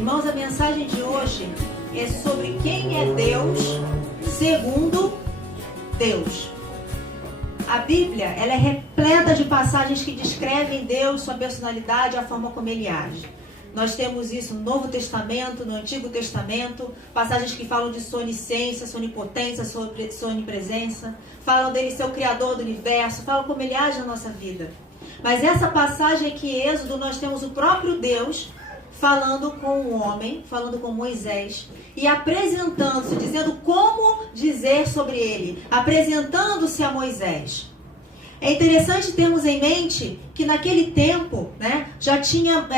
Irmãos, a mensagem de hoje é sobre quem é Deus segundo Deus. A Bíblia, ela é repleta de passagens que descrevem Deus, sua personalidade, a forma como Ele age. Nós temos isso no Novo Testamento, no Antigo Testamento, passagens que falam de sua onisciência, sua onipotência, sua onipresença, falam dele ser o Criador do universo, falam como Ele age na nossa vida. Mas essa passagem aqui em Êxodo, nós temos o próprio Deus falando com o homem, falando com Moisés, e apresentando-se, dizendo como dizer sobre ele, apresentando-se a Moisés. É interessante termos em mente que naquele tempo,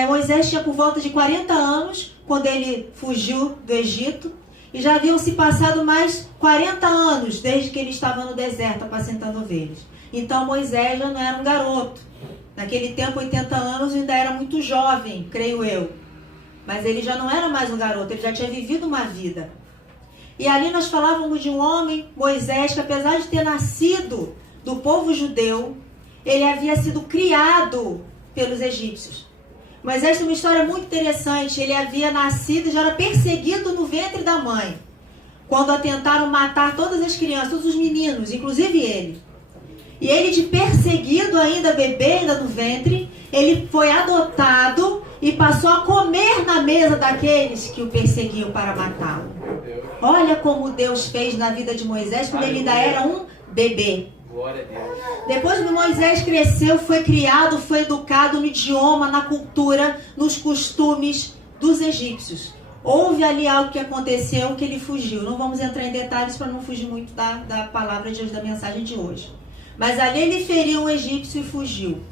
Moisés tinha por volta de 40 anos, quando ele fugiu do Egito, e já haviam se passado mais 40 anos desde que ele estava no deserto apacentando ovelhas. Então Moisés já não era um garoto. Naquele tempo, 80 anos, ainda era muito jovem, creio eu. Mas ele já não era mais um garoto, ele já tinha vivido uma vida. E ali nós falávamos de um homem, Moisés, que apesar de ter nascido do povo judeu, ele havia sido criado pelos egípcios. Moisés tem uma história muito interessante. Ele havia nascido e já era perseguido no ventre da mãe, quando tentaram matar todas as crianças, todos os meninos, inclusive ele. E ele, de perseguido ainda, bebê ainda no ventre, ele foi adotado e passou a comer na mesa daqueles que o perseguiam para matá-lo. Olha como Deus fez na vida de Moisés quando ele ainda era um bebê. Glória a Deus. Depois que Moisés cresceu, foi criado, foi educado no idioma, na cultura, nos costumes dos egípcios. Houve ali algo que aconteceu que ele fugiu. Não vamos entrar em detalhes para não fugir muito da palavra de hoje, da mensagem de hoje. Mas ali ele feriu um egípcio e fugiu.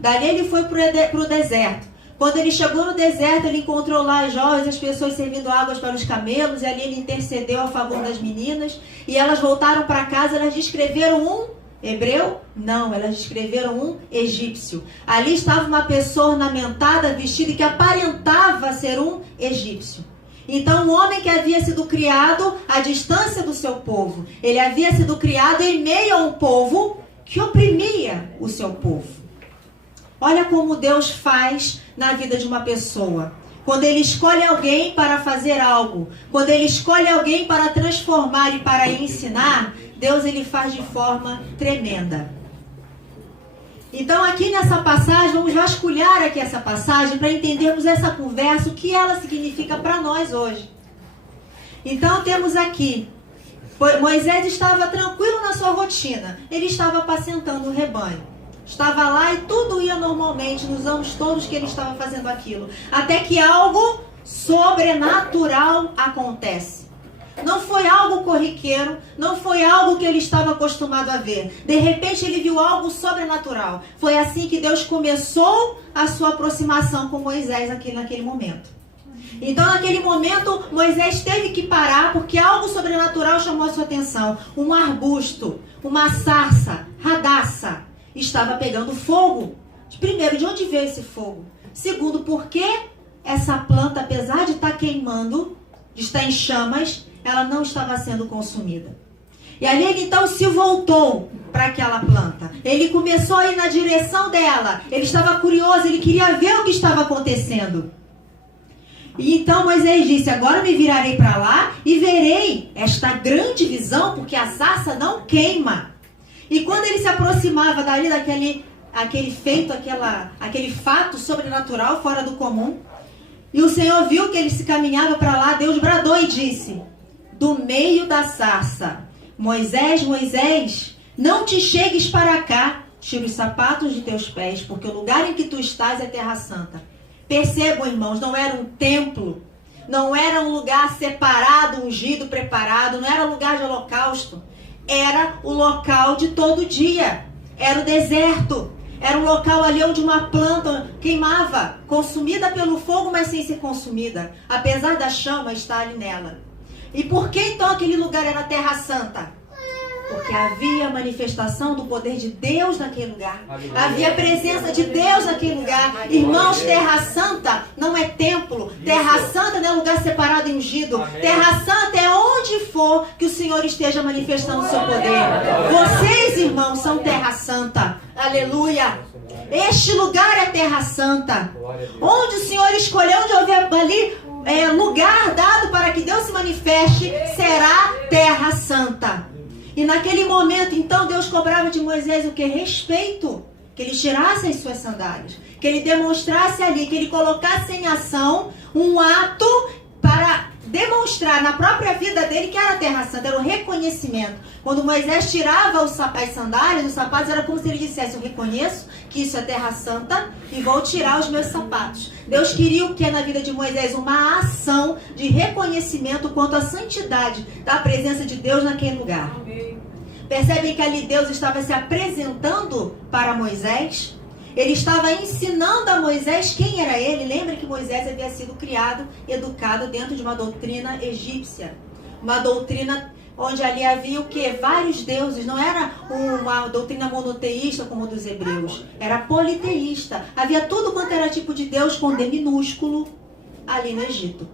Dali ele foi para o deserto. Quando ele chegou no deserto, ele encontrou lá as jovens, as pessoas servindo águas para os camelos, e ali ele intercedeu a favor das meninas, e elas voltaram para casa. Elas descreveram um hebreu? Não, elas descreveram um egípcio. Ali estava uma pessoa ornamentada, vestida, que aparentava ser um egípcio. Então, um homem que havia sido criado à distância do seu povo, ele havia sido criado em meio a um povo que oprimia o seu povo. Olha como Deus faz na vida de uma pessoa. Quando Ele escolhe alguém para fazer algo, quando Ele escolhe alguém para transformar e para ensinar, Deus ele faz de forma tremenda. Então aqui nessa passagem, vamos vasculhar aqui essa passagem para entendermos essa conversa, o que ela significa para nós hoje. Então temos aqui, Moisés estava tranquilo na sua rotina, ele estava apacentando o rebanho. Estava lá e tudo ia normalmente, nos anos todos que ele estava fazendo aquilo. Até que algo sobrenatural acontece. Não foi algo corriqueiro, não foi algo que ele estava acostumado a ver. De repente ele viu algo sobrenatural. Foi assim que Deus começou a sua aproximação com Moisés aqui naquele momento. Então naquele momento Moisés teve que parar porque algo sobrenatural chamou a sua atenção. Um arbusto, uma sarça, radaça, estava pegando fogo. Primeiro, de onde veio esse fogo? Segundo, por que essa planta, apesar de estar queimando, de estar em chamas, ela não estava sendo consumida? E ali ele então se voltou para aquela planta. Ele começou a ir na direção dela. Ele estava curioso, ele queria ver o que estava acontecendo. E então Moisés disse: agora me virarei para lá e verei esta grande visão, porque a sarça não queima. E quando ele se aproximava dali, aquele fato sobrenatural fora do comum, e o Senhor viu que ele se caminhava para lá, Deus bradou e disse: do meio da sarça, Moisés, Moisés, não te chegues para cá, tira os sapatos de teus pés, porque o lugar em que tu estás é terra santa. Percebam, irmãos, não era um templo, não era um lugar separado, ungido, preparado, não era um lugar de holocausto. Era o local de todo dia. Era o deserto. Era um local ali onde uma planta queimava, consumida pelo fogo, mas sem ser consumida, apesar da chama estar ali nela. E por que então aquele lugar era terra santa? Porque havia manifestação do poder de Deus naquele lugar. Havia a presença de Deus naquele lugar. Irmãos, terra santa não é templo. Terra santa não é lugar separado e ungido. Terra santa é onde for que o Senhor esteja manifestando o seu poder. Vocês, irmãos, são terra santa. Aleluia. Este lugar é terra santa. Onde o Senhor escolheu, onde houver ali lugar dado para que Deus se manifeste será terra santa. E naquele momento, então, Deus cobrava de Moisés o que? Respeito. Que ele tirasse as suas sandálias. Que ele demonstrasse ali, que ele colocasse em ação um ato para demonstrar na própria vida dele que era a terra santa, era o reconhecimento. Quando Moisés tirava as sandálias, os sapatos, era como se ele dissesse: eu reconheço que isso é terra santa e vou tirar os meus sapatos. Deus queria o que na vida de Moisés? Uma ação de reconhecimento quanto à santidade da presença de Deus naquele lugar. Percebem que ali Deus estava se apresentando para Moisés? Ele estava ensinando a Moisés quem era ele. Lembra que Moisés havia sido criado, educado dentro de uma doutrina egípcia. Uma doutrina onde ali havia o quê? Vários deuses. Não era uma doutrina monoteísta como a dos hebreus. Era politeísta. Havia tudo quanto era tipo de Deus com D minúsculo ali no Egito.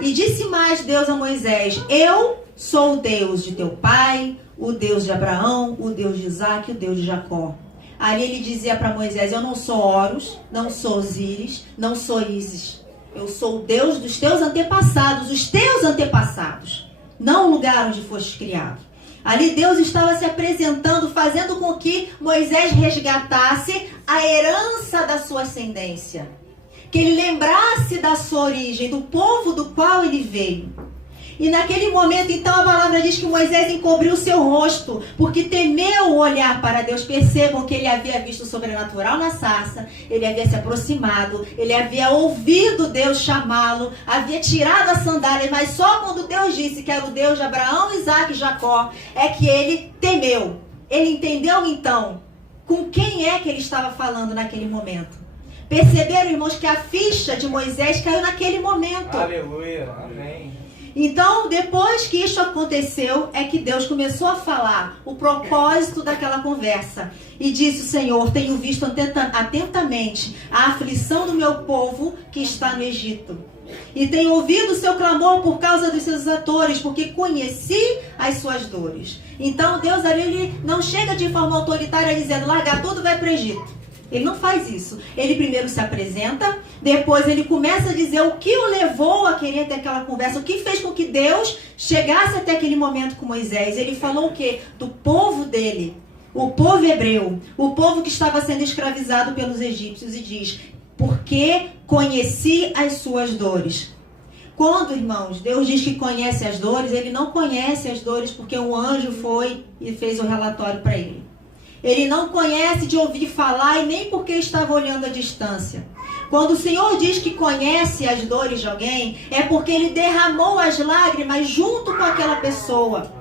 E disse mais Deus a Moisés: eu sou o Deus de teu pai, o Deus de Abraão, o Deus de Isaac, o Deus de Jacó. Ali ele dizia para Moisés: eu não sou Horus, não sou Osíris, não sou Ísis. Eu sou o Deus dos teus antepassados, os teus antepassados, não o lugar onde foste criado. Ali Deus estava se apresentando, fazendo com que Moisés resgatasse a herança da sua ascendência. Que ele lembrasse da sua origem, do povo do qual ele veio. E naquele momento, então, a palavra diz que Moisés encobriu o seu rosto, porque temeu olhar para Deus. Percebam que ele havia visto o sobrenatural na sarça, ele havia se aproximado, ele havia ouvido Deus chamá-lo, havia tirado a sandália, mas só quando Deus disse que era o Deus de Abraão, Isaac e Jacó, é que ele temeu. Ele entendeu, então, com quem é que ele estava falando naquele momento. Perceberam, irmãos, que a ficha de Moisés caiu naquele momento. Aleluia, amém. Então, depois que isso aconteceu, é que Deus começou a falar o propósito daquela conversa. E disse o Senhor: tenho visto atentamente a aflição do meu povo que está no Egito. E tenho ouvido o seu clamor por causa dos seus atores, porque conheci as suas dores. Então, Deus ali ele não chega de forma autoritária dizendo: largar tudo, vai para o Egito. Ele não faz isso. Ele primeiro se apresenta, depois ele começa a dizer o que o levou a querer ter aquela conversa, o que fez com que Deus chegasse até aquele momento com Moisés. Ele falou o quê? Do povo dele, o povo hebreu, o povo que estava sendo escravizado pelos egípcios, e diz: porque conheci as suas dores. Quando, irmãos, Deus diz que conhece as dores, ele não conhece as dores porque um anjo foi e fez o relatório para ele. Ele não conhece de ouvir falar e nem porque estava olhando à distância. Quando o Senhor diz que conhece as dores de alguém, é porque ele derramou as lágrimas junto com aquela pessoa.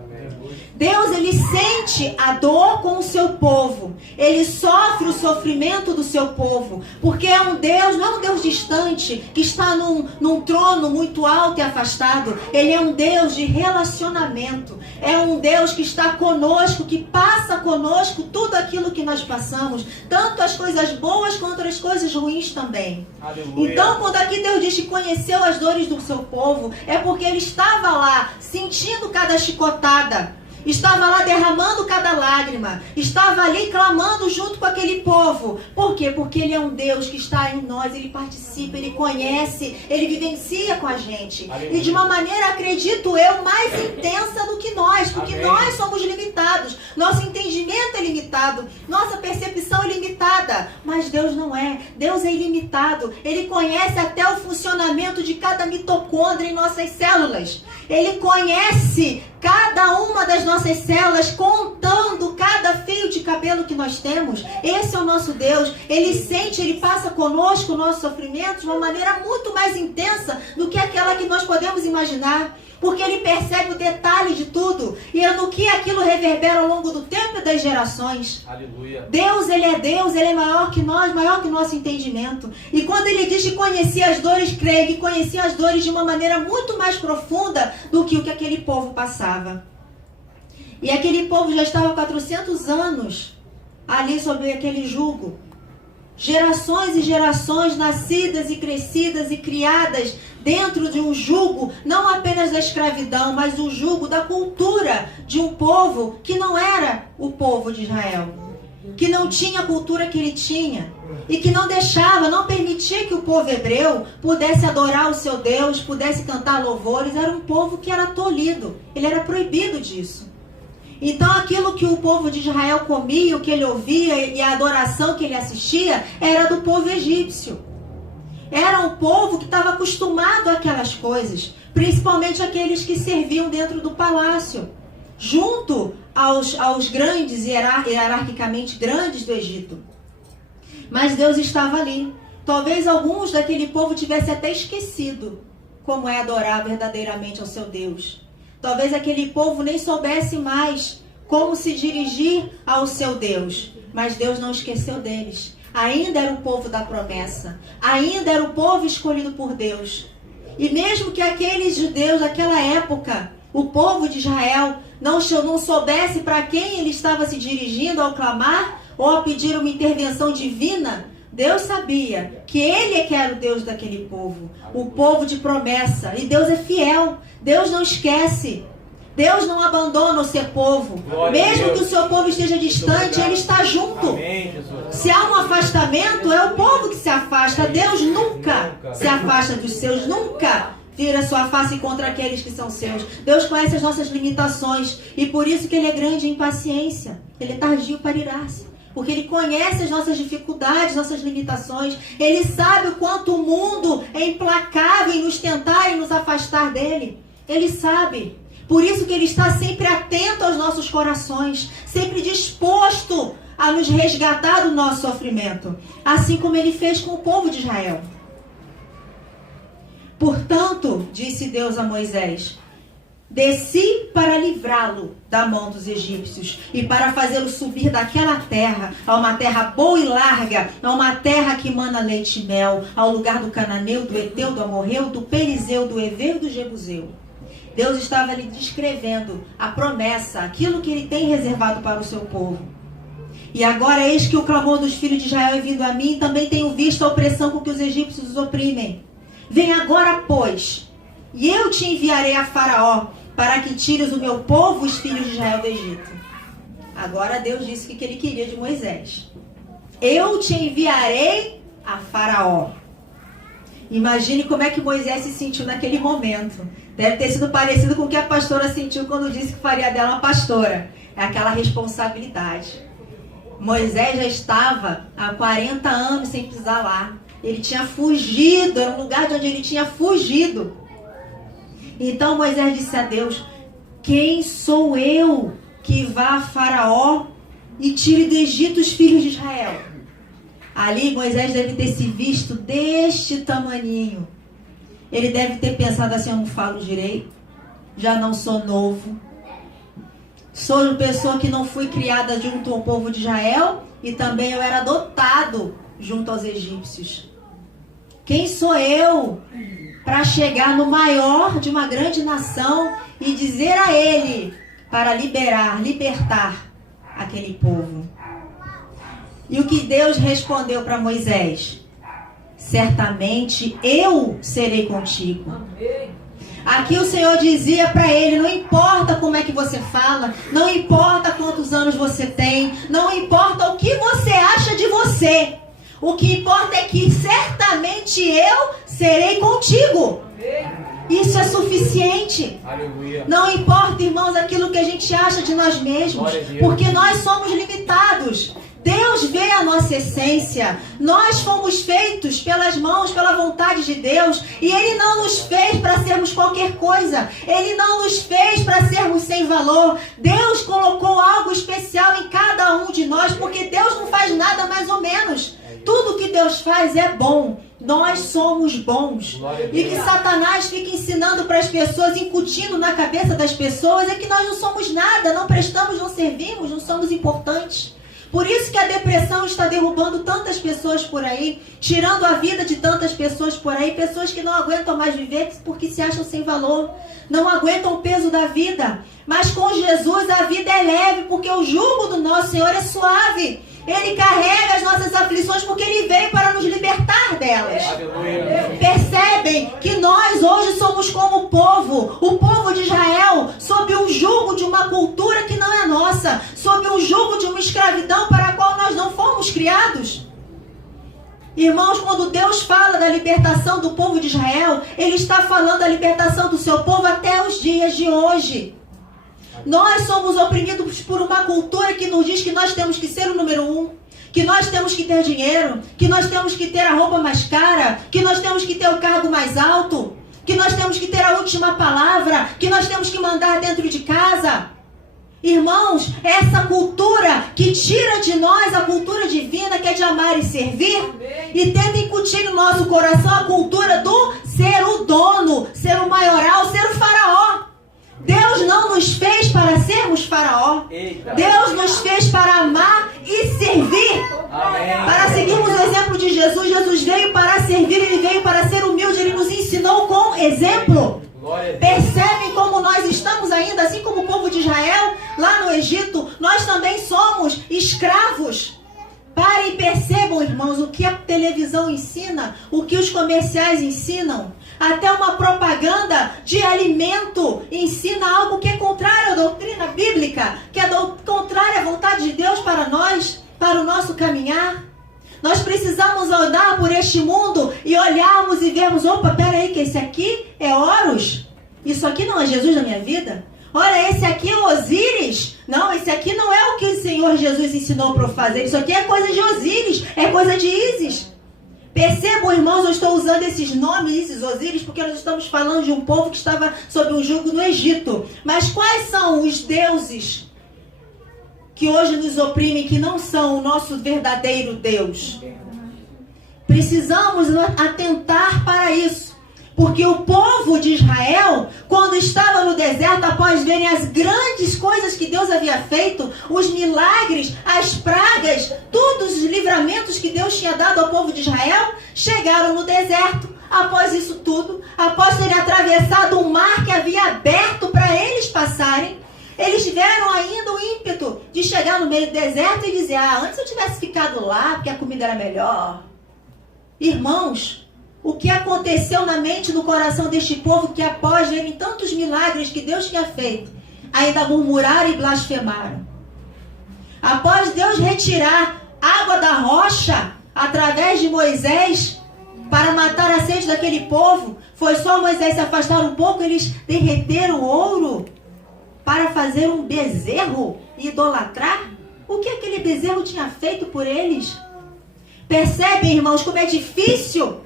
Deus, ele sente a dor com o seu povo. Ele sofre o sofrimento do seu povo. Porque é um Deus, não é um Deus distante, que está num trono muito alto e afastado. Ele é um Deus de relacionamento. É um Deus que está conosco, que passa conosco tudo aquilo que nós passamos. Tanto as coisas boas quanto as coisas ruins também. Aleluia. Então, quando aqui Deus diz que conheceu as dores do seu povo, é porque ele estava lá, sentindo cada chicotada. Estava lá derramando cada lágrima. Estava ali clamando junto com aquele povo. Por quê? Porque ele é um Deus que está em nós. Ele participa, ele conhece, ele vivencia com a gente. Aleluia. E de uma maneira, acredito eu, mais intensa do que nós. Porque Amém. Nós somos limitados. Nosso entendimento é limitado. Nossa percepção é limitada. Mas Deus não é. Deus é ilimitado. Ele conhece até o funcionamento de cada mitocôndria em nossas células. Ele conhece cada uma das nossas células, contando cada fio de cabelo que nós temos. Esse é o nosso Deus. Ele sente, ele passa conosco o nosso sofrimento de uma maneira muito mais intensa do que aquela que nós podemos imaginar. Porque ele percebe o detalhe de tudo. E é no que aquilo reverbera ao longo do tempo e das gerações. Aleluia. Deus, ele é maior que nós, maior que o nosso entendimento. E quando ele diz que conhecia as dores, creio que conhecia as dores de uma maneira muito mais profunda do que o que aquele povo passava. E aquele povo já estava 400 anos ali sob aquele jugo. Gerações e gerações nascidas e crescidas e criadas dentro de um jugo, não apenas da escravidão, mas do jugo da cultura de um povo que não era o povo de Israel. que não tinha a cultura que ele tinha, e que não deixava, não permitia que o povo hebreu pudesse adorar o seu Deus, pudesse cantar louvores. Era um povo que era tolhido, ele era proibido disso. Então aquilo que o povo de Israel comia, o que ele ouvia e a adoração que ele assistia, era do povo egípcio. Era um povo que estava acostumado àquelas coisas, principalmente aqueles que serviam dentro do palácio, junto aos grandes, hierarquicamente grandes do Egito. Mas Deus estava ali. Talvez alguns daquele povo tivessem até esquecido como é adorar verdadeiramente ao seu Deus. Talvez aquele povo nem soubesse mais como se dirigir ao seu Deus. Mas Deus não esqueceu deles. Ainda era o povo da promessa. Ainda era o povo escolhido por Deus. E mesmo que aqueles judeus daquela época, o povo de Israel, não soubesse para quem ele estava se dirigindo ao clamar ou a pedir uma intervenção divina, Deus sabia que ele é que era o Deus daquele povo, o povo de promessa. E Deus é fiel, Deus não esquece, Deus não abandona o seu povo. Mesmo que o seu povo esteja distante, ele está junto. Se há um afastamento, é o povo que se afasta. Deus nunca se afasta dos seus, nunca vira sua face contra aqueles que são seus. Deus conhece as nossas limitações e por isso que ele é grande em paciência. Ele é tardio para irar-se, porque ele conhece as nossas dificuldades, nossas limitações. Ele sabe o quanto o mundo é implacável em nos tentar e nos afastar dele. Ele sabe. Por isso que ele está sempre atento aos nossos corações, sempre disposto a nos resgatar do nosso sofrimento, assim como ele fez com o povo de Israel. Portanto, disse Deus a Moisés, desci para livrá-lo da mão dos egípcios e para fazê-lo subir daquela terra a uma terra boa e larga, a uma terra que mana leite e mel, ao lugar do cananeu, do heteu, do amorreu, do perizeu, do heveu e do jebuseu. Deus estava ali descrevendo a promessa, aquilo que ele tem reservado para o seu povo. E agora eis que o clamor dos filhos de Israel é vindo a mim, também tenho visto a opressão com que os egípcios os oprimem. Vem agora, pois, e eu te enviarei a Faraó, para que tires o meu povo, os filhos de Israel, do Egito. Agora Deus disse o que ele queria de Moisés. Eu te enviarei a Faraó. Imagine como é que Moisés se sentiu naquele momento. Deve ter sido parecido com o que a pastora sentiu quando disse que faria dela uma pastora. É aquela responsabilidade. Moisés já estava há 40 anos sem pisar lá. Ele tinha fugido, era um lugar de onde ele tinha fugido. Então Moisés disse a Deus, quem sou eu que vá a Faraó e tire do Egito os filhos de Israel? Ali Moisés deve ter se visto deste tamaninho. Ele deve ter pensado assim, eu não falo direito, já não sou novo. Sou uma pessoa que não fui criada junto ao povo de Israel e também eu era adotado junto aos egípcios. Quem sou eu para chegar no maior de uma grande nação e dizer a ele para libertar aquele povo? E o que Deus respondeu para Moisés? Certamente eu serei contigo. Aqui o Senhor dizia para ele, não importa como é que você fala, não importa quantos anos você tem, não importa o que você acha de você. O que importa é que certamente eu serei contigo. Isso é suficiente. Aleluia. Não importa, irmãos, aquilo que a gente acha de nós mesmos, porque nós somos limitados. Deus vê a nossa essência. Nós fomos feitos pelas mãos, pela vontade de Deus. E Ele não nos fez para sermos qualquer coisa. Ele não nos fez para sermos sem valor. Deus colocou algo especial em cada um de nós, porque Deus não faz nada mais ou menos. Tudo que Deus faz é bom. Nós somos bons. E que Satanás fica ensinando para as pessoas, incutindo na cabeça das pessoas, é que nós não somos nada, não prestamos, não servimos, não somos importantes. Por isso que a depressão está derrubando tantas pessoas por aí, tirando a vida de tantas pessoas por aí, pessoas que não aguentam mais viver porque se acham sem valor, não aguentam o peso da vida. Mas com Jesus a vida é leve, porque o jugo do nosso Senhor é suave. Ele carrega as nossas aflições porque Ele veio para nos libertar delas. Percebem que nós hoje somos como o povo de Israel, sob um jugo de uma cultura que não é nossa, sob um jugo de uma escravidão para a qual criados. Irmãos, quando Deus fala da libertação do povo de Israel, Ele está falando da libertação do seu povo até os dias de hoje. Nós somos oprimidos por uma cultura que nos diz que nós temos que ser o número 1, que nós temos que ter dinheiro, que nós temos que ter a roupa mais cara, que nós temos que ter o cargo mais alto, que nós temos que ter a última palavra, que nós temos que mandar dentro de casa. Irmãos, essa cultura que tira de nós a cultura divina, que é de amar e servir, e tenta incutir no nosso coração a cultura do ser o dono, ser o maioral, ser o faraó. Deus não nos fez para sermos faraó. Deus nos fez para amar e servir. Para seguirmos o exemplo de Jesus. Jesus veio para servir, Ele veio para ser humilde, Ele nos ensinou com exemplo. Percebem como nós estamos ainda, assim como o povo de Israel, lá no Egito, nós também somos escravos. Parem e percebam, irmãos, o que a televisão ensina, o que os comerciais ensinam. Até uma propaganda de alimento ensina algo que é contrário à doutrina bíblica, que é contrário à vontade de Deus para nós, para o nosso caminhar. Nós precisamos andar por este mundo e olharmos e vermos, opa, peraí, que esse aqui é Horus. Isso aqui não é Jesus na minha vida? Olha, esse aqui é Osíris. Não, esse aqui não é o que o Senhor Jesus ensinou para eu fazer. Isso aqui é coisa de Osíris, é coisa de Ísis. Percebam, irmãos, eu estou usando esses nomes, Ísis, Osíris, porque nós estamos falando de um povo que estava sob um jugo no Egito. Mas quais são os deuses que hoje nos oprimem, que não são o nosso verdadeiro Deus? Precisamos atentar para isso. Porque o povo de Israel, quando estava no deserto, após verem as grandes coisas que Deus havia feito, os milagres, as pragas, todos os livramentos que Deus tinha dado ao povo de Israel, chegaram no deserto. Após isso tudo, após terem atravessado um mar que havia aberto para eles passarem, eles tiveram ainda o ímpeto de chegar no meio do deserto e dizer, antes eu tivesse ficado lá, porque a comida era melhor. Irmãos, o que aconteceu na mente e no coração deste povo que após verem tantos milagres que Deus tinha feito, ainda murmuraram e blasfemaram. Após Deus retirar água da rocha através de Moisés para matar a sede daquele povo, foi só Moisés se afastar um pouco, eles derreteram ouro para fazer um bezerro e idolatrar? O que aquele bezerro tinha feito por eles? Percebem, irmãos, como é difícil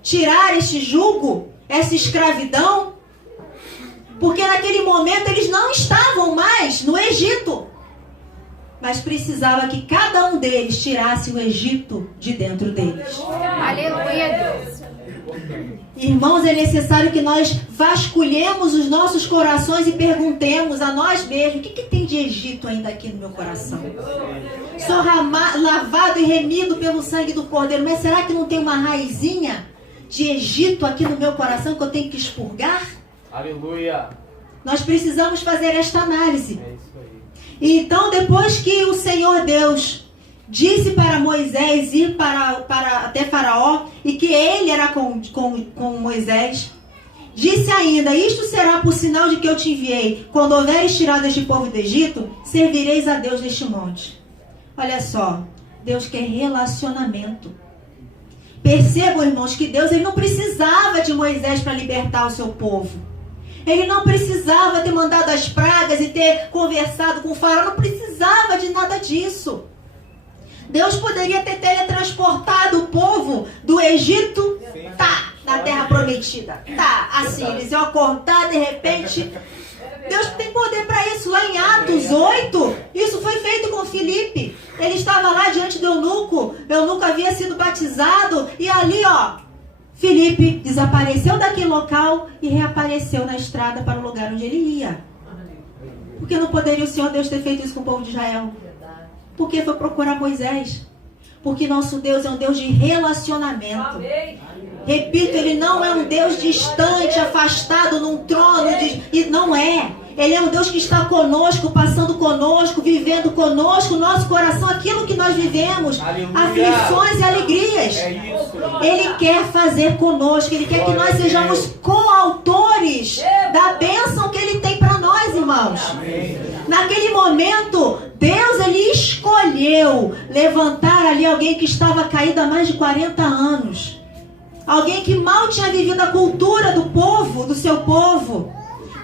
tirar este jugo, essa escravidão? Porque naquele momento eles não estavam mais no Egito. Mas precisava que cada um deles tirasse o Egito de dentro deles. Aleluia, Deus. Irmãos, é necessário que nós vasculhemos os nossos corações e perguntemos a nós mesmos, o que tem de Egito ainda aqui no meu coração? Sou lavado e remido pelo sangue do Cordeiro, mas será que não tem uma raizinha de Egito aqui no meu coração que eu tenho que expurgar? Aleluia. Nós precisamos fazer esta análise. É isso aí. Então, depois que o Senhor Deus disse para Moisés ir para até Faraó, e que ele era com Moisés, disse ainda, isto será por sinal de que eu te enviei, quando houveres tirado este povo do Egito, servireis a Deus neste monte. Olha só, Deus quer relacionamento. Percebam, irmãos, que Deus ele não precisava de Moisés para libertar o seu povo. Ele não precisava ter mandado as pragas e ter conversado com o faraó, não precisava de nada disso. Deus poderia ter teletransportado o povo do Egito, na terra prometida. Assim, eles iam acordar de repente. Deus tem poder para isso. Lá em Atos 8, isso foi feito com Filipe. Ele estava lá diante do eunuco. O eunuco havia sido batizado. E ali, Filipe desapareceu daquele local e reapareceu na estrada para o lugar onde ele ia. Por que não poderia o Senhor Deus ter feito isso com o povo de Israel? Porque foi procurar Moisés. Porque nosso Deus é um Deus de relacionamento. Repito, Ele não é um Deus distante, afastado num trono. E não é. Ele é um Deus que está conosco, passando conosco, vivendo conosco, nosso coração, aquilo que nós vivemos. Aleluia. Aflições e alegrias. É isso. Ele quer fazer conosco. Ele quer que nós sejamos coautores da bênção que Ele tem para nós, irmãos. Amém. Naquele momento, Deus ele escolheu levantar ali alguém que estava caído há mais de 40 anos. Alguém que mal tinha vivido a cultura do povo, do seu povo.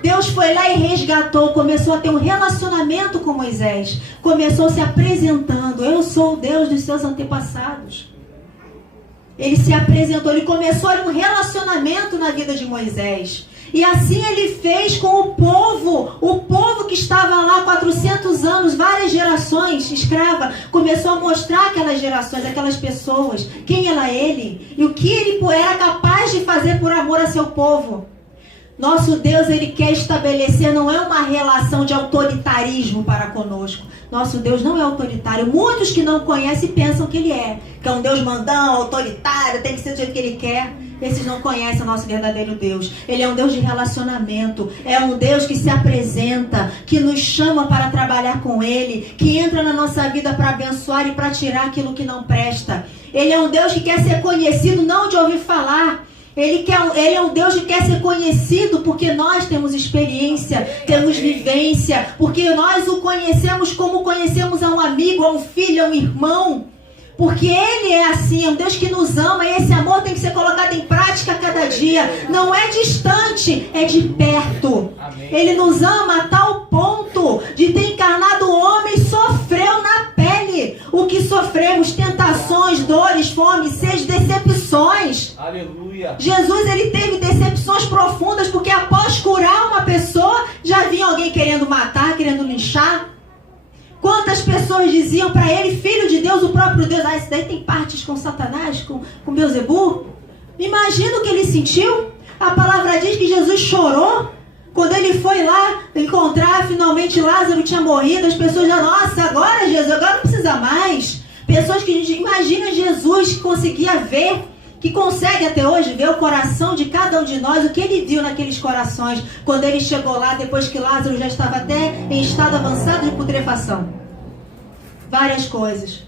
Deus foi lá e resgatou, começou a ter um relacionamento com Moisés. Começou se apresentando. Eu sou o Deus dos seus antepassados. Ele se apresentou, ele começou a ter um relacionamento na vida de Moisés. E assim ele fez com o povo que estava lá há 400 anos, várias gerações escrava, começou a mostrar aquelas gerações, aquelas pessoas, quem era ele e o que ele era capaz de fazer por amor a seu povo. Nosso Deus, ele quer estabelecer, não é uma relação de autoritarismo para conosco. Nosso Deus não é autoritário. Muitos que não conhecem pensam que ele é um Deus mandão, autoritário, tem que ser do jeito que ele quer. Esses não conhecem o nosso verdadeiro Deus. Ele é um Deus de relacionamento. É um Deus que se apresenta, que nos chama para trabalhar com ele, que entra na nossa vida para abençoar e para tirar aquilo que não presta. Ele é um Deus que quer ser conhecido, não de ouvir falar. Ele é um Deus que quer ser conhecido porque nós temos experiência, temos vivência, porque nós o conhecemos como conhecemos a um amigo, a um filho, a um irmão. Porque Ele é assim, é um Deus que nos ama e esse amor tem que ser colocado em prática a cada dia. Não é distante, é de perto. Ele nos ama a tal ponto de ter encarnado o homem e sofreu na pele o que sofremos, tentações, dores, fome, sede, decepções. Aleluia. Jesus, ele teve decepções profundas porque após curar uma pessoa, já vinha alguém querendo matar, querendo linchar. Quantas pessoas diziam para ele, filho de Deus, o próprio Deus, esse daí tem partes com Satanás, com Beelzebub. Imagina o que ele sentiu. A palavra diz que Jesus chorou quando ele foi lá encontrar, finalmente Lázaro tinha morrido. As pessoas já, nossa, agora Jesus, agora não precisa mais. Pessoas que imagina Jesus que conseguia ver, que consegue até hoje ver o coração de cada um de nós, o que ele viu naqueles corações, quando ele chegou lá, depois que Lázaro já estava até em estado avançado de putrefação. Várias coisas.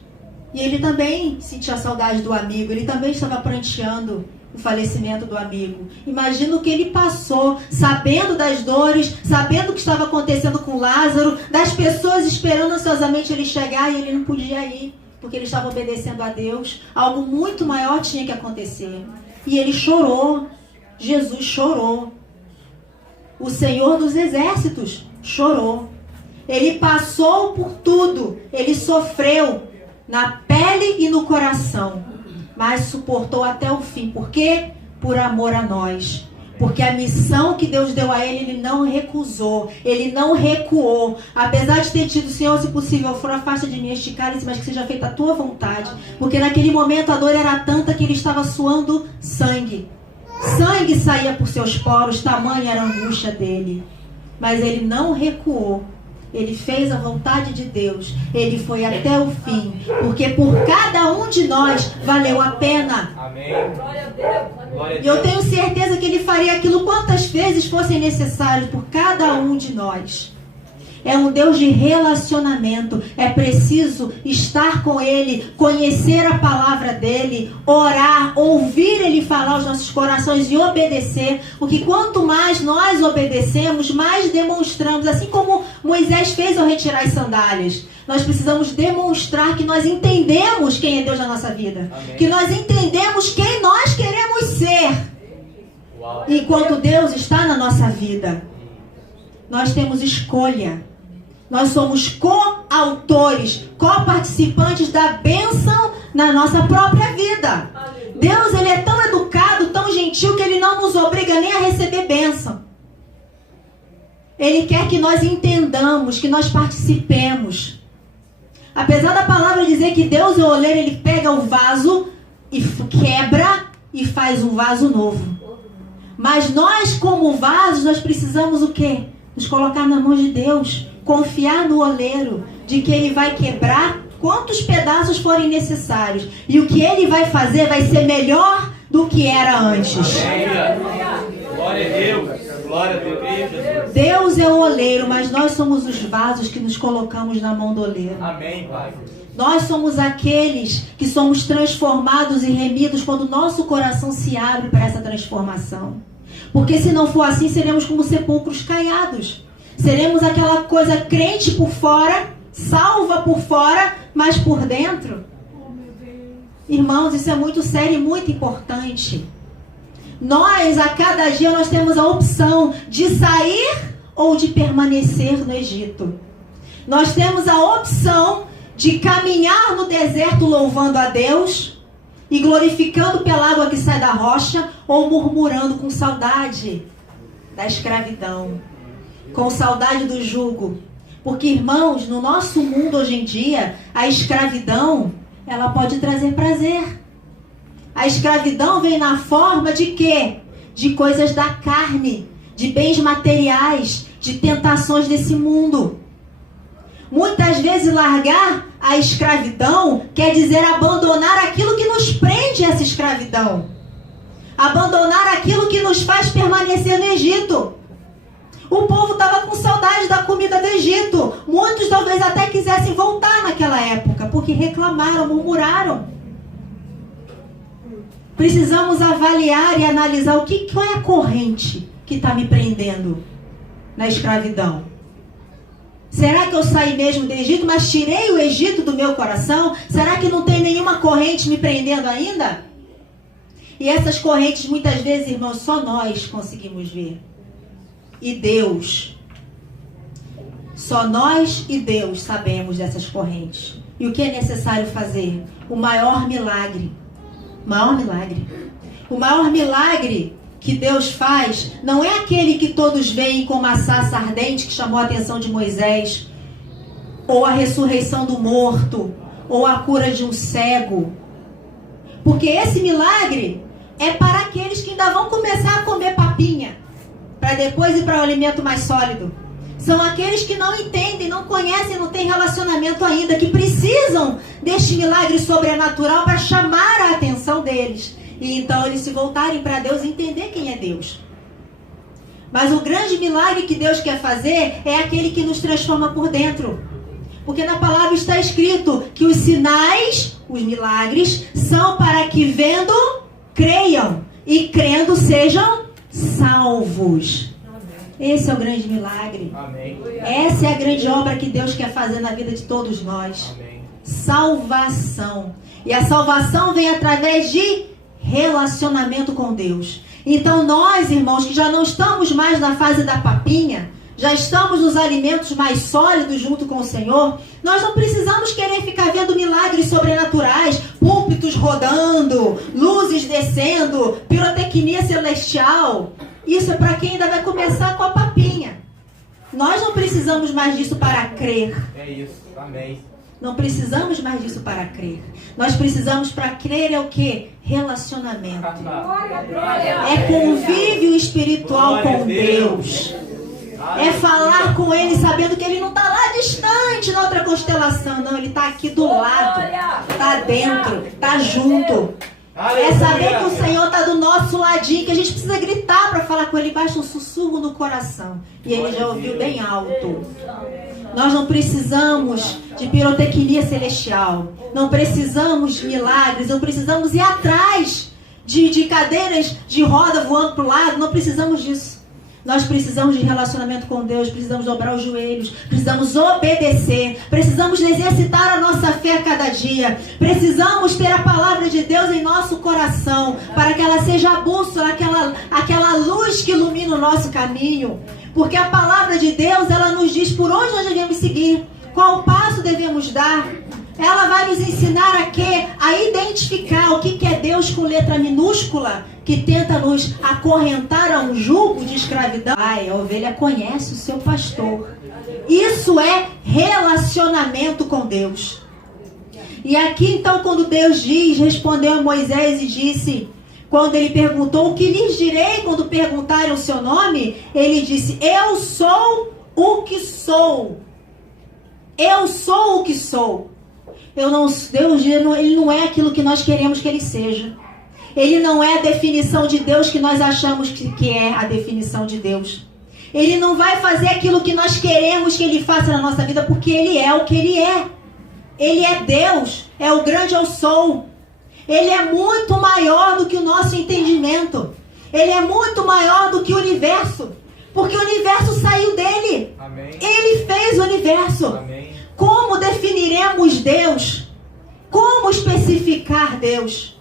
E ele também sentia saudade do amigo, ele também estava pranteando o falecimento do amigo. Imagina o que ele passou, sabendo das dores, sabendo o que estava acontecendo com Lázaro, das pessoas esperando ansiosamente ele chegar e ele não podia ir. Porque ele estava obedecendo a Deus, algo muito maior tinha que acontecer. E ele chorou, Jesus chorou. O Senhor dos Exércitos chorou. Ele passou por tudo, ele sofreu na pele e no coração, mas suportou até o fim. Por quê? Por amor a nós. Porque a missão que Deus deu a ele não recusou, ele não recuou. Apesar de ter tido, Senhor, se possível, for afasta de mim este cálice, mas que seja feita a tua vontade. Porque naquele momento a dor era tanta que ele estava suando sangue. Sangue saía por seus poros, tamanha era a angústia dele. Mas ele não recuou. Ele fez a vontade de Deus. Ele foi até o fim. Porque por cada um de nós valeu a pena. Amém. Glória a Deus. E eu tenho certeza que ele faria aquilo quantas vezes fossem necessárias por cada um de nós. É um Deus de relacionamento. É preciso estar com Ele, conhecer a palavra dEle, orar, ouvir Ele falar aos nossos corações e obedecer. Porque quanto mais nós obedecemos, mais demonstramos. Assim como Moisés fez ao retirar as sandálias. Nós precisamos demonstrar que nós entendemos quem é Deus na nossa vida. Amém. Que nós entendemos quem nós queremos ser. Uau. Enquanto Deus está na nossa vida. Nós temos escolha. Nós somos coautores, coparticipantes da bênção na nossa própria vida. Deus, ele é tão educado, tão gentil, que ele não nos obriga nem a receber bênção. Ele quer que nós entendamos, que nós participemos. Apesar da palavra dizer que Deus é o oleiro, ele pega o vaso e quebra e faz um vaso novo. Mas nós, como vasos, nós precisamos o quê? Nos colocar na mão de Deus. Confiar no oleiro, de que ele vai quebrar quantos pedaços forem necessários. E o que ele vai fazer vai ser melhor do que era antes. Glória a Deus. Glória a Deus. Deus é o oleiro, mas nós somos os vasos que nos colocamos na mão do oleiro. Amém, Pai. Nós somos aqueles que somos transformados e remidos quando o nosso coração se abre para essa transformação. Porque se não for assim, seremos como sepulcros caiados. Seremos aquela coisa crente por fora, salva por fora, mas por dentro? Irmãos, isso é muito sério e muito importante. Nós, a cada dia, nós temos a opção de sair ou de permanecer no Egito. Nós temos a opção de caminhar no deserto louvando a Deus e glorificando pela água que sai da rocha, ou murmurando com saudade da escravidão, com saudade do jugo. Porque, irmãos, no nosso mundo hoje em dia, a escravidão, ela pode trazer prazer. A escravidão vem na forma de quê? De coisas da carne, de bens materiais, de tentações desse mundo. Muitas vezes largar a escravidão quer dizer abandonar aquilo que nos prende a essa escravidão. Abandonar aquilo que nos faz permanecer no Egito. O povo estava com saudade da comida do Egito. Muitos talvez até quisessem voltar naquela época, porque reclamaram, murmuraram. Precisamos avaliar e analisar qual é a corrente que está me prendendo na escravidão. Será que eu saí mesmo do Egito, mas tirei o Egito do meu coração? Será que não tem nenhuma corrente me prendendo ainda? E essas correntes, muitas vezes, irmãos, só nós conseguimos ver. E Deus. Só nós e Deus sabemos dessas correntes. E o que é necessário fazer? O maior milagre. O maior milagre. O maior milagre que Deus faz não é aquele que todos veem como a sarça ardente que chamou a atenção de Moisés, ou a ressurreição do morto, ou a cura de um cego. Porque esse milagre é para aqueles que ainda vão começar a comer papinha, para depois ir para o alimento mais sólido. São aqueles que não entendem, não conhecem, não têm relacionamento ainda, que precisam deste milagre sobrenatural para chamar a atenção deles. E então eles se voltarem para Deus e entender quem é Deus. Mas o grande milagre que Deus quer fazer é aquele que nos transforma por dentro. Porque na palavra está escrito que os sinais, os milagres, são para que vendo, creiam. E crendo sejam salvos. Esse é o grande milagre. Amém. Essa é a grande obra que Deus quer fazer na vida de todos nós. Amém. Salvação. E a salvação vem através de relacionamento com Deus. Então nós, irmãos, que já não estamos mais na fase da papinha, já estamos nos alimentos mais sólidos junto com o Senhor, nós não precisamos querer ficar vendo milagres sobrenaturais, púlpitos rodando, luzes descendo, pirotecnia celestial. Isso é para quem ainda vai começar com a papinha. Nós não precisamos mais disso para crer. É isso, amém. Não precisamos mais disso para crer. Nós precisamos para crer é o quê? Relacionamento. É convívio espiritual com Deus. É falar com Ele sabendo que Ele não está lá distante na outra constelação. Não, Ele está aqui do lado. Está dentro. Está junto. É saber que o Senhor está do nosso ladinho, que a gente precisa gritar para falar com Ele. Baixa um sussurro no coração. E Ele já ouviu bem alto. Nós não precisamos de pirotecnia celestial. Não precisamos de milagres. Não precisamos ir atrás de cadeiras de roda voando para o lado. Não precisamos disso. Nós precisamos de relacionamento com Deus. Precisamos dobrar os joelhos. Precisamos obedecer. Precisamos exercitar a nossa fé a cada dia. Precisamos ter a palavra de Deus em nosso coração, para que ela seja a bússola, aquela luz que ilumina o nosso caminho. Porque a palavra de Deus, ela nos diz por onde nós devemos seguir, qual passo devemos dar. Ela vai nos ensinar a quê? A identificar o que é Deus com letra minúscula, que tenta nos acorrentar a um jugo de escravidão. Ai, a ovelha conhece o seu pastor. Isso é relacionamento com Deus. E aqui então, quando Deus respondeu a Moisés e disse, quando ele perguntou, o que lhes direi quando perguntarem o seu nome? Ele disse, eu sou o que sou. Eu sou o que sou. Deus, ele não é aquilo que nós queremos que ele seja. Ele não é a definição de Deus que nós achamos que é a definição de Deus. Ele não vai fazer aquilo que nós queremos que ele faça na nossa vida, porque ele é o que ele é. Ele é Deus, é o grande eu sou. Ele é muito maior do que o nosso entendimento. Ele é muito maior do que o universo. Porque o universo saiu dele. Amém. Ele fez o universo. Amém. Como definiremos Deus? Como especificar Deus?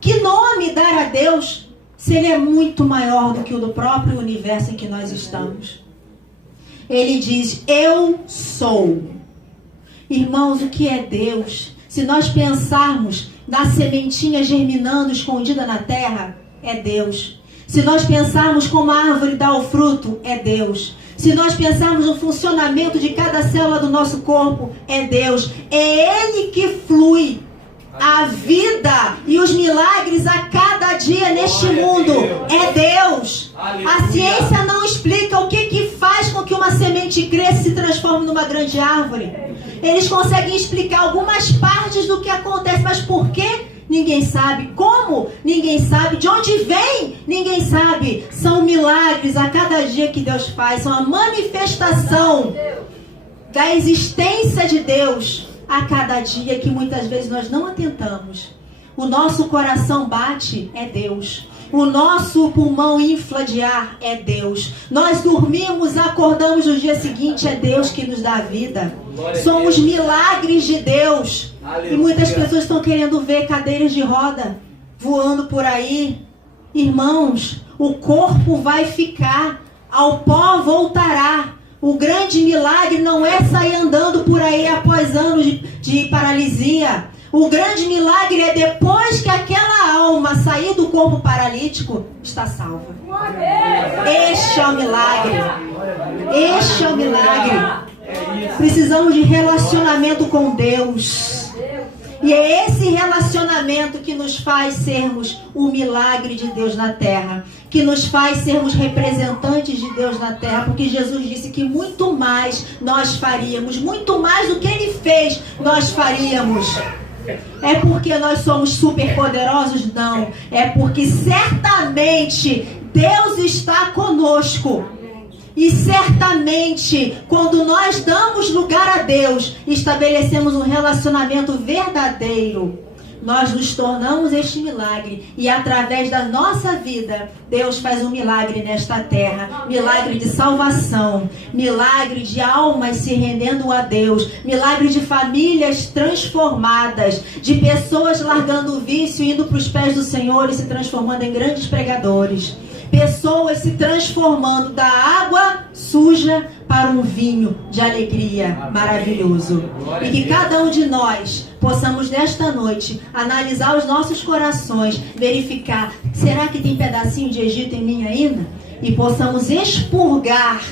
Que nome dar a Deus se Ele é muito maior do que o do próprio universo em que nós estamos? Ele diz, eu sou. Irmãos, o que é Deus? Se nós pensarmos na sementinha germinando escondida na terra, é Deus. Se nós pensarmos como a árvore dá o fruto, é Deus. Se nós pensarmos no funcionamento de cada célula do nosso corpo, é Deus. É Ele que flui a vida e os milagres a cada dia neste mundo. É Deus. A ciência não explica o que faz com que uma semente cresça e se transforme numa grande árvore. Eles conseguem explicar algumas partes do que acontece, mas por quê? Ninguém sabe. Como? Ninguém sabe. De onde vem? Ninguém sabe. São milagres a cada dia que Deus faz. São a manifestação da existência de Deus a cada dia que muitas vezes nós não atentamos. O nosso coração bate, é Deus. O nosso pulmão infla de ar, é Deus. Nós dormimos, acordamos no dia seguinte, é Deus que nos dá a vida. Somos milagres de Deus. E muitas pessoas estão querendo ver cadeiras de roda voando por aí. Irmãos, o corpo vai ficar, ao pó voltará. O grande milagre não é sair andando por aí após anos de paralisia. O grande milagre é depois que aquela alma sair do corpo paralítico, está salva. Este é o milagre. Este é o milagre. Precisamos de relacionamento com Deus. E é esse relacionamento que nos faz sermos o milagre de Deus na terra. Que nos faz sermos representantes de Deus na terra. Porque Jesus disse que muito mais nós faríamos. Muito mais do que Ele fez, nós faríamos. É porque nós somos super poderosos? Não. É porque certamente Deus está conosco. E certamente, quando nós damos lugar a Deus, estabelecemos um relacionamento verdadeiro, nós nos tornamos este milagre. E através da nossa vida, Deus faz um milagre nesta terra. Milagre de salvação. Milagre de almas se rendendo a Deus. Milagre de famílias transformadas. De pessoas largando o vício, indo para os pés do Senhor e se transformando em grandes pregadores. Pessoas se transformando da água suja para um vinho de alegria maravilhoso. E que cada um de nós possamos nesta noite analisar os nossos corações, verificar, será que tem pedacinho de Egito em mim ainda? E possamos expurgar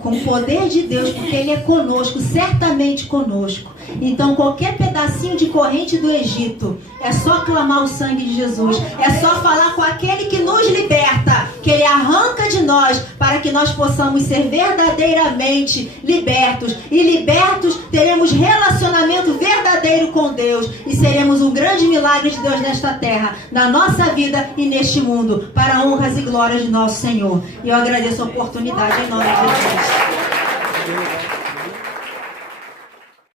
com o poder de Deus, porque Ele é conosco, certamente conosco. Então qualquer pedacinho de corrente do Egito, é só clamar o sangue de Jesus, é só falar com aquele que nos liberta, que Ele arranca de nós, para que nós possamos ser verdadeiramente libertos. E libertos, teremos relacionamento verdadeiro com Deus, e seremos um grande milagre de Deus nesta terra, na nossa vida e neste mundo, para honras e glórias de nosso Senhor. E eu agradeço a oportunidade em nome de Jesus.